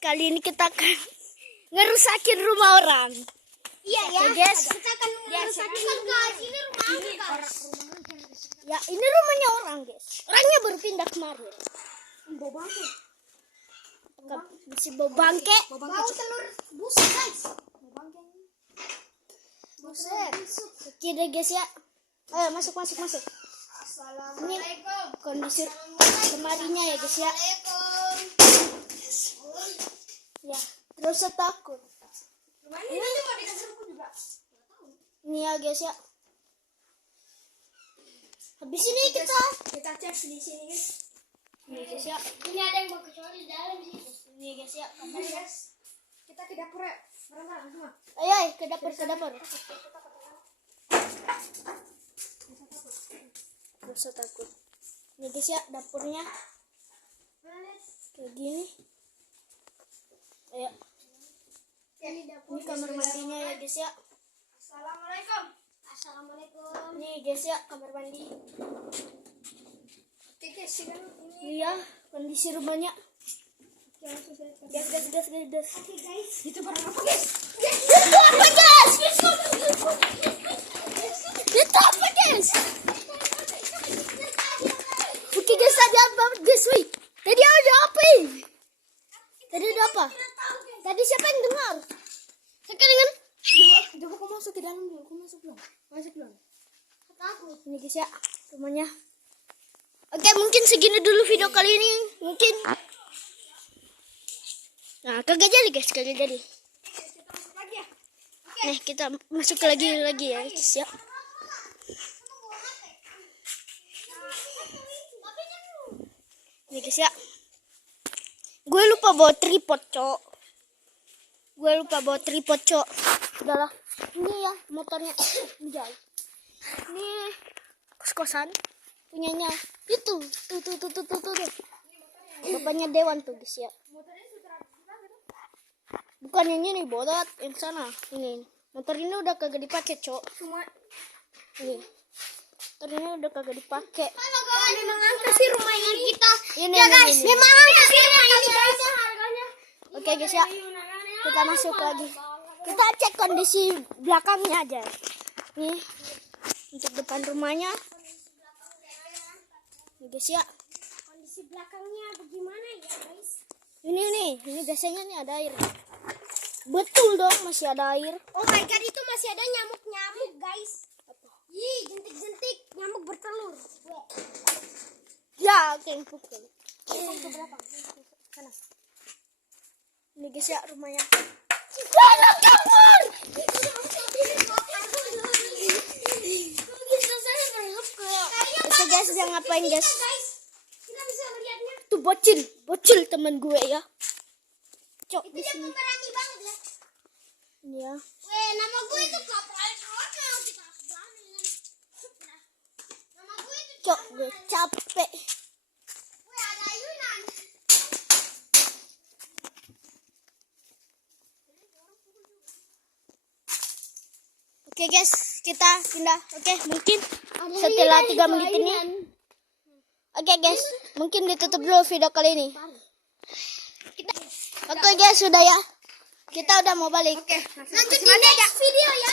Kali ini kita akan ngerusakin rumah orang. Iya ya, guys. kita akan ngerusakin guys. Ini rumah guys. Ya, ini rumahnya orang, guys. Orangnya baru pindah kemarin. Bau bangke. Masih bau bangke. Bau telur busuk guys. Bau bangke. Buset. Oke deh guys ya. Ayo masuk. Assalamualaikum. Kondisi lemarinya ya guys ya. Ya, terus usah takut. Ini nanti mau dikasih buku juga. Ini ya guys ya. Habis ini kita cek di sini guys. ini guys ya. Ini ada yang mau kecuali di dalam sih. Ini guys ya. Mari guys. Kita ke dapur ya. Bareng-bareng semua. Ayo ke dapur. Gak usah takut. Ini guys ya dapurnya kayak gini. Ayo. Ini dapur. Ini kamar mandinya ya guys ya. Assalamualaikum. Assalamualaikum. Ini guys ya kamar mandi. Oke guys, ini. Iya kondisi rumahnya. Gas. Oke guys. Itu barang apa guys? Itu apa guys? Itu apa guys? Oke guys, tadi apa guys? Wih, tadi ada apa ini? Tadi ada apa? Tadi siapa yang dengar? Sekarang kan? Coba kau masuk ke dalam dulu. Masuk belum? Takut. Ini guys ya rumahnya. Oke, mungkin segini dulu video kali ini. Mungkin. Nah, kagak jadi guys, Kita masuk lagi ya. Nih, kita masuk lagi ya guys ya. Ini guys ya. Gue lupa bawa tripod, Cok. Udahlah. Ini ya motornya. Ini jauh. Ini kos-kosan punyanya. Itu. Tuh. Bapaknya Dewan tuh guys ya. Bukan yang ini bodat, yang sana. Ini. Motor ini udah kagak dipakai, Cok. Semua. Ini. Motor ini udah kagak dipakai. Halo guys, memang angka sih rumah ini kita. Ini, Ya guys, ini. memang angka sih rumah ini guys. Harganya. Oke guys ya. Kita masuk lagi. Kita cek kondisi belakangnya aja. Nih. Untuk depan rumahnya. Nih guys ya. Kondisi belakangnya bagaimana ya guys? Ini biasanya nih ada air. Betul dong, masih ada air. Oh my god, itu masih ada nyamuk guys. Ih, jentik-jentik nyamuk bertelur. Ya, oke, pukul. Ke berapa? Sana. Ini guys ya rumahnya. Mana kabur? Oke guys, dia ngapain guys? Kita bisa melihatnya. Tuh bocil teman gue ya. Cok di Dia sini. pemberani banget ya. Iya. Weh, nama gue itu Kapal Rocker yang kita berani dengan. Nama gue itu Cok, gue capek. Weh, ada ayunan. Oke guys, kita pindah. Oke, mungkin setelah 3 menit ini. Oke guys, mungkin ditutup dulu video kali ini. Oke guys, sudah ya. Kita udah mau balik. Lanjut di next video ya.